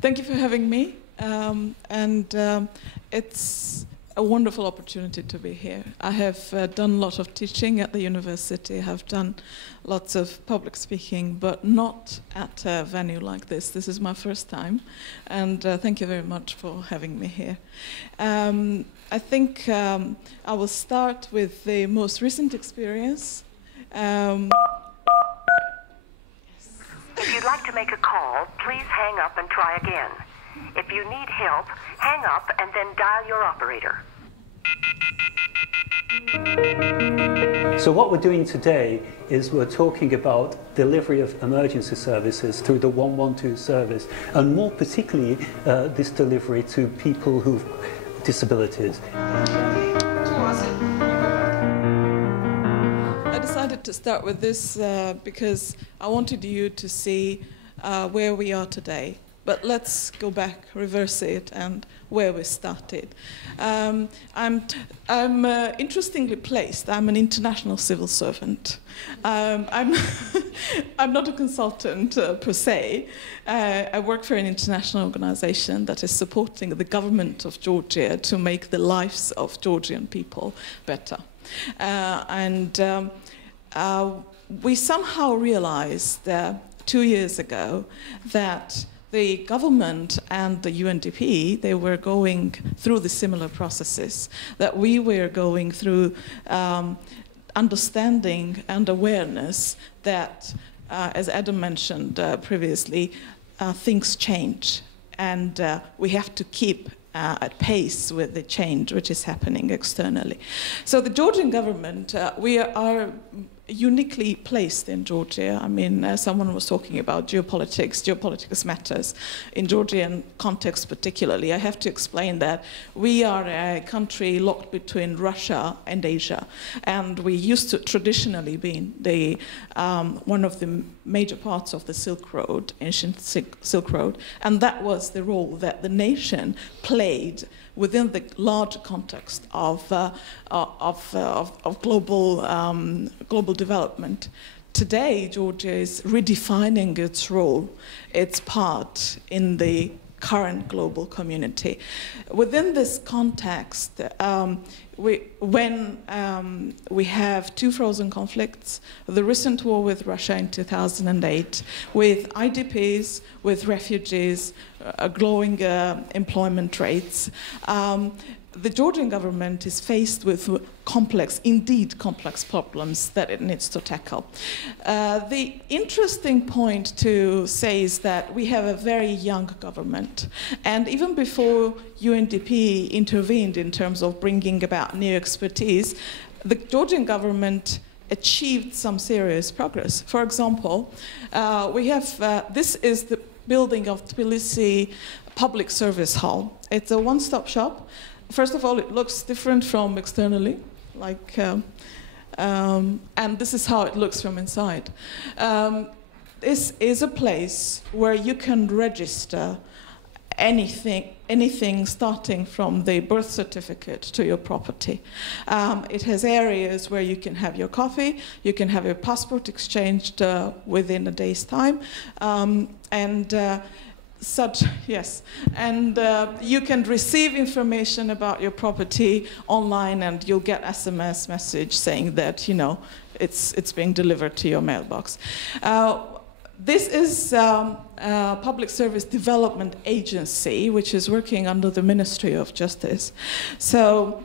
Thank you for having me. It's a wonderful opportunity to be here. I have done a lot of teaching at the university, have done lots of public speaking, but not at a venue like this. This is my first time, and thank you very much for having me here. I think I will start with the most recent experience. If you'd like to make a call, please hang up and try again. If you need help, hang up and then dial your operator. So what we're doing today is we're talking about delivery of emergency services through the 112 service, and more particularly this delivery to people who've disabilities. I decided to start with this because I wanted you to see where we are today. But let's go back, reverse it, and where we started. I'm interestingly placed. I'm an international civil servant. I'm not a consultant per se. I work for an international organization that is supporting the government of Georgia to make the lives of Georgian people better. We somehow realized 2 years ago that the government and the UNDP, they were going through the similar processes that we were going through, understanding and awareness that, as Adam mentioned previously, things change, and we have to keep at pace with the change which is happening externally. So the Georgian government, we are uniquely placed in Georgia. I mean, someone was talking about geopolitics. Geopolitics matters in Georgian context particularly. I have to explain that we are a country locked between Russia and Asia, and we used to traditionally be the one of the major parts of the Silk Road, ancient Silk Road, and that was the role that the nation played within the larger context of global development. Today, Georgia is redefining its role, its part in the current global community. Within this context, when we have two frozen conflicts, the recent war with Russia in 2008, with IDPs, with refugees, growing employment rates, the Georgian government is faced with complex, indeed complex problems that it needs to tackle. The interesting point to say is that we have a very young government, and even before UNDP intervened in terms of bringing about new expertise, the Georgian government achieved some serious progress. For example, we have, this is the building of Tbilisi Public Service Hall. It's a one-stop shop. First of all, it looks different from externally, like, and this is how it looks from inside. This is a place where you can register anything starting from the birth certificate to your property. It has areas where you can have your coffee, you can have your passport exchanged within a day's time, you can receive information about your property online, and you'll get SMS message saying that, you know, it's being delivered to your mailbox. This is a public service development agency which is working under the Ministry of Justice. So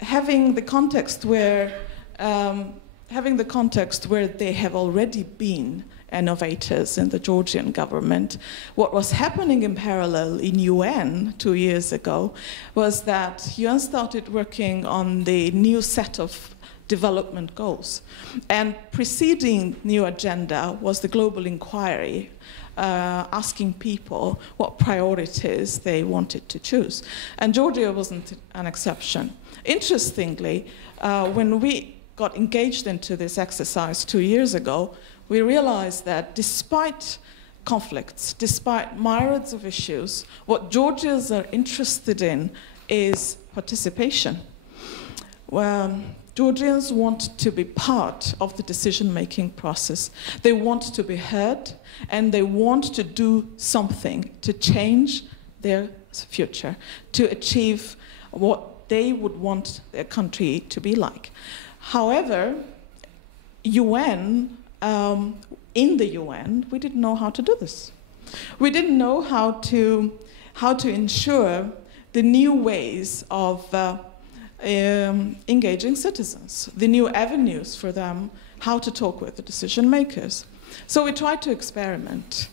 having the context where they have already been innovators in the Georgian government, what was happening in parallel in UN 2 years ago was that UN started working on the new set of development goals. And preceding new agenda was the global inquiry, asking people what priorities they wanted to choose. And Georgia wasn't an exception. Interestingly, when we got engaged into this exercise 2 years ago, we realized that despite conflicts, despite myriads of issues, what Georgians are interested in is participation. Well, Georgians want to be part of the decision-making process. They want to be heard, and they want to do something to change their future, to achieve what they would want their country to be like. However, in the UN, we didn't know how to do this. We didn't know how to ensure the new ways of engaging citizens, the new avenues for them, how to talk with the decision makers. So we tried to experiment.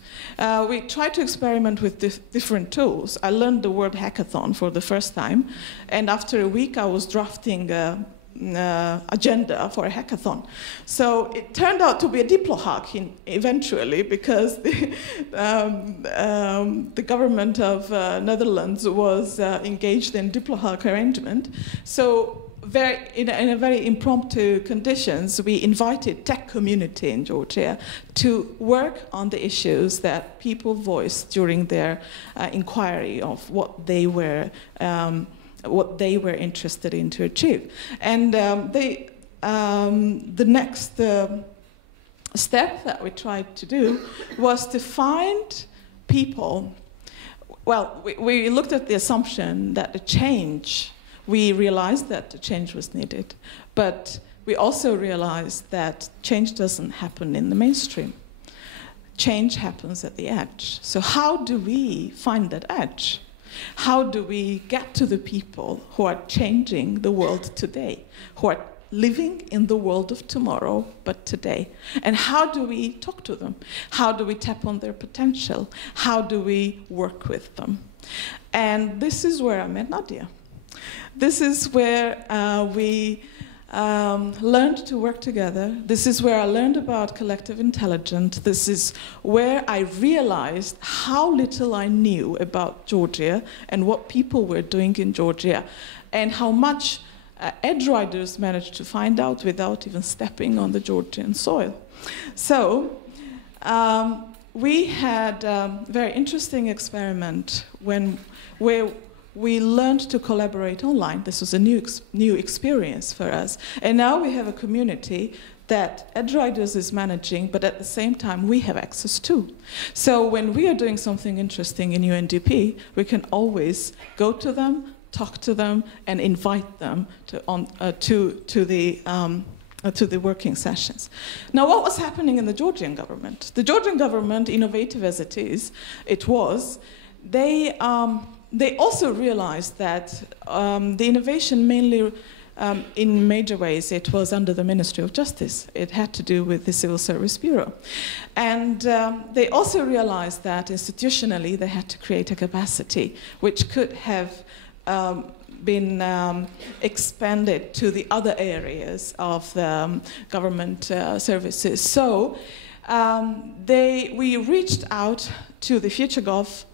We tried to experiment with different tools. I learned the word hackathon for the first time, and after a week I was drafting agenda for a hackathon. So it turned out to be a Diplohack eventually, because the government of Netherlands was engaged in Diplohack arrangement. So in a very impromptu conditions, we invited tech community in Georgia to work on the issues that people voiced during their inquiry of what they were interested in to achieve. And the next step that we tried to do was to find people. Well, we looked at the assumption that the change, we realized that the change was needed, but we also realized that change doesn't happen in the mainstream. Change happens at the edge. So how do we find that edge? How do we get to the people who are changing the world today, who are living in the world of tomorrow, but today? And how do we talk to them? How do we tap on their potential? How do we work with them? And this is where I met Nadia. This is where we learned to work together. This is where I learned about collective intelligence. This is where I realized how little I knew about Georgia and what people were doing in Georgia, and how much edge riders managed to find out without even stepping on the Georgian soil. So we had a very interesting experiment where we learned to collaborate online. This was a new experience for us. And now we have a community that Edge Riders is managing, but at the same time we have access to. So when we are doing something interesting in UNDP, we can always go to them, talk to them, and invite them to the working sessions. Now, what was happening in the Georgian government? The Georgian government, innovative as it is, they also realized that the innovation mainly, in major ways, it was under the Ministry of Justice. It had to do with the Civil Service Bureau. And they also realized that institutionally they had to create a capacity which could have been expanded to the other areas of the government services. So we reached out to the FutureGov.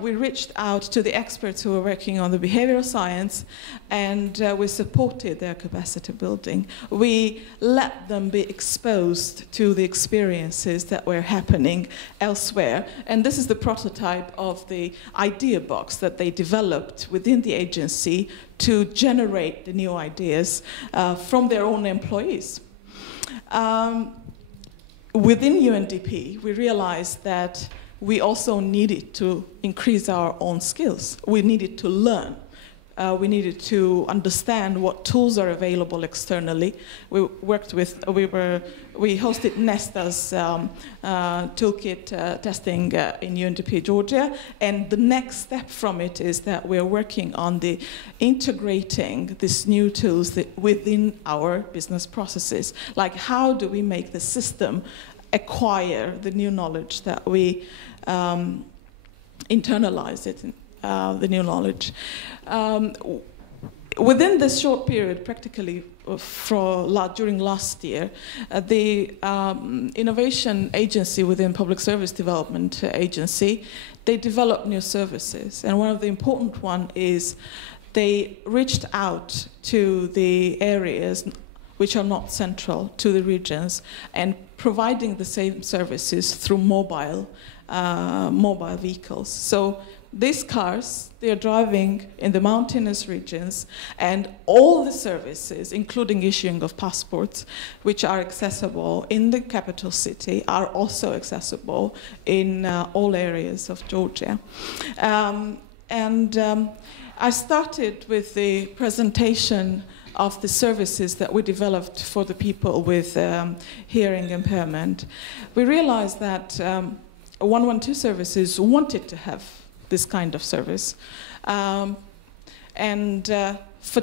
We reached out to the experts who were working on the behavioral science, and we supported their capacity building. We let them be exposed to the experiences that were happening elsewhere. And this is the prototype of the idea box that they developed within the agency to generate the new ideas from their own employees. Within UNDP, we realized that we also needed to increase our own skills. We needed to learn. We needed to understand what tools are available externally. We hosted Nesta's toolkit testing in UNDP Georgia, and the next step from it is that we're working on the integrating these new tools within our business processes. Like, how do we make the system acquire the new knowledge that we internalize it, the new knowledge. Within this short period, practically during last year, the innovation agency within Public Service Development Agency, they developed new services. And one of the important ones is they reached out to the areas which are not central to the regions and providing the same services through mobile vehicles. So these cars, they are driving in the mountainous regions, and all the services, including issuing of passports, which are accessible in the capital city, are also accessible in all areas of Georgia. I started with the presentation of the services that we developed for the people with hearing impairment. We realized that 112 services wanted to have this kind of service. For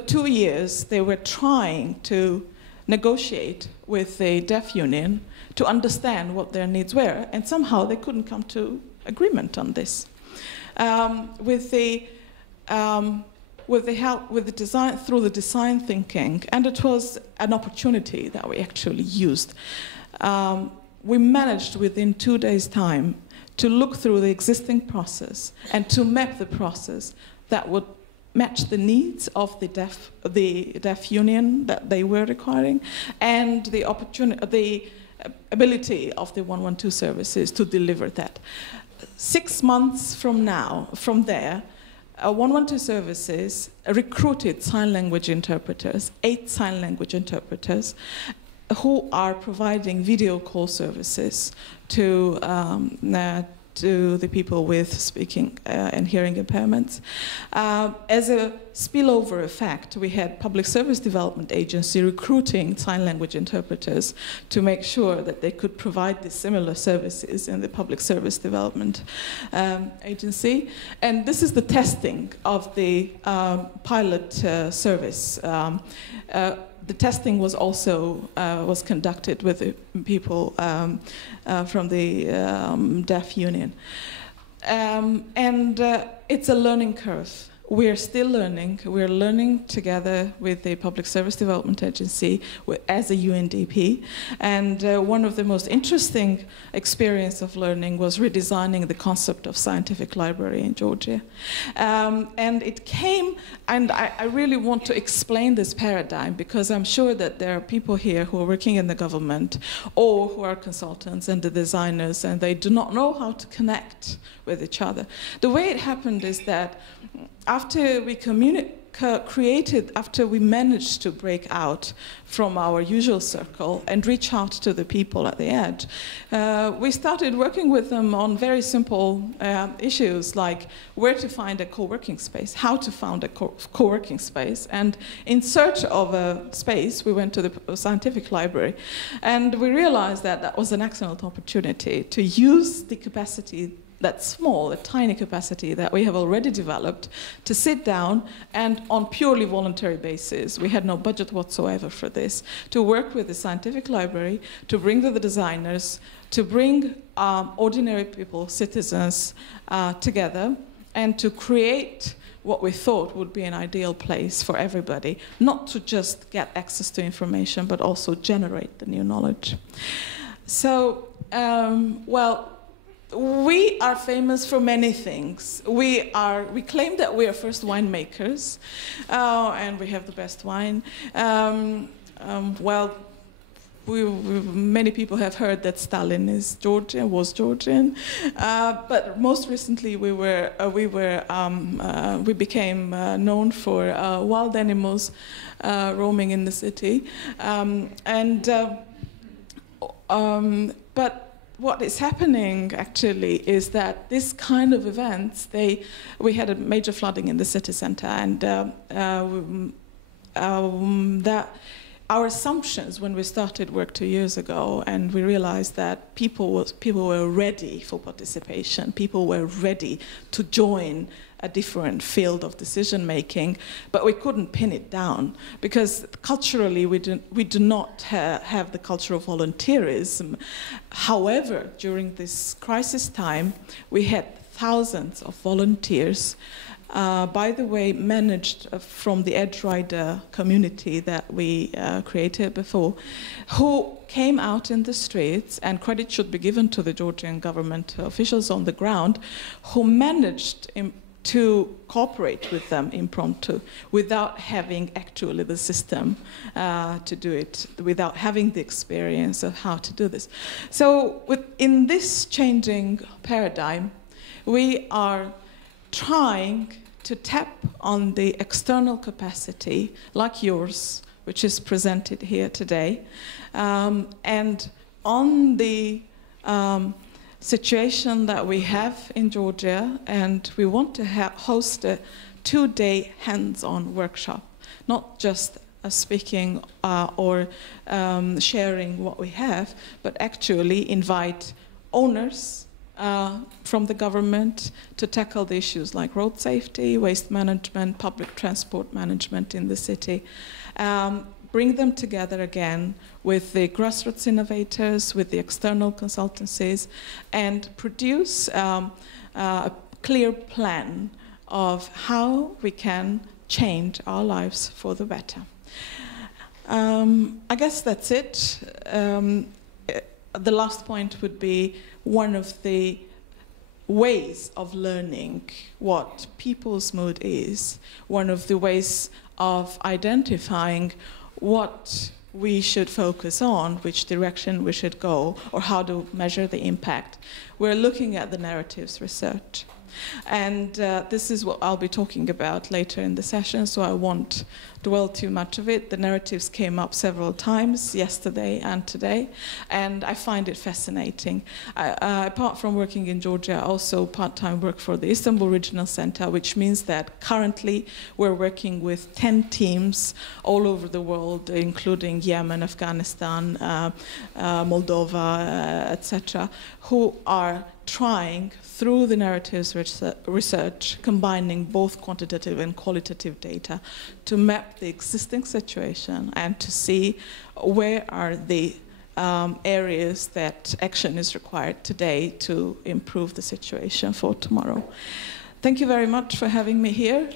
2 years, they were trying to negotiate with the deaf union to understand what their needs were, and somehow they couldn't come to agreement on this. Through the design thinking, and it was an opportunity that we actually used, we managed within 2 days' time to look through the existing process and to map the process that would match the needs of the deaf union that they were requiring, and the ability of the 112 services to deliver that. 6 months from there, 112 services recruited sign language interpreters, 8 sign language interpreters, who are providing video call services to the people with speaking and hearing impairments. As a spillover effect, we had Public Service Development Agency recruiting sign language interpreters to make sure that they could provide the similar services in the Public Service Development Agency. And this is the testing of the pilot service. The testing was also was conducted with the people from the deaf union. It's a learning curve. We're still learning. We're learning together with the Public Service Development Agency as a UNDP. And one of the most interesting experience of learning was redesigning the concept of scientific library in Georgia. And it came, and I really want to explain this paradigm, because I'm sure that there are people here who are working in the government or who are consultants and the designers, and they do not know how to connect with each other. The way it happened is that after we managed to break out from our usual circle and reach out to the people at the edge, we started working with them on very simple issues like where to find a co-working space, how to found a co-working space. And in search of a space, we went to the scientific library. And we realized that that was an excellent opportunity to use the capacity, that small, a tiny capacity that we have already developed, to sit down and on purely voluntary basis, we had no budget whatsoever for this, to work with the scientific library, to bring the designers, to bring ordinary people, citizens, together, and to create what we thought would be an ideal place for everybody, not to just get access to information, but also generate the new knowledge. So, we are famous for many things. We claim that we are first winemakers, and we have the best wine. Many people have heard that Stalin was Georgian, but most recently we became known for wild animals roaming in the city, but what is happening actually is that this kind of events, we had a major flooding in the city center, and that our assumptions when we started work 2 years ago, and we realized that people were ready for participation, people were ready to join a different field of decision making, but we couldn't pin it down because culturally we do not have the culture of volunteerism. However, during this crisis time, we had thousands of volunteers, by the way, managed from the Edge Rider community that we created before, who came out in the streets, and credit should be given to the Georgian government officials on the ground, who managed to cooperate with them impromptu without having actually the system to do it, without having the experience of how to do this. So in this changing paradigm, we are trying to tap on the external capacity, like yours, which is presented here today, and on the situation that we have in Georgia, and we want to host a 2-day hands-on workshop, not just speaking or sharing what we have, but actually invite owners from the government to tackle the issues like road safety, waste management, public transport management in the city. Bring them together again with the grassroots innovators, with the external consultancies, and produce a clear plan of how we can change our lives for the better. I guess that's it. The last point would be one of the ways of learning what people's mood is, one of the ways of identifying what we should focus on, which direction we should go, or how to measure the impact. We're looking at the narratives research. And this is what I'll be talking about later in the session, so I won't dwell too much of it. The narratives came up several times yesterday and today, and I find it fascinating. Apart from working in Georgia, I also part-time work for the Istanbul Regional Center, which means that currently we're working with 10 teams all over the world, including Yemen, Afghanistan, Moldova, etc., who are trying, through the narratives research, combining both quantitative and qualitative data to map the existing situation and to see where are the areas that action is required today to improve the situation for tomorrow. Thank you very much for having me here.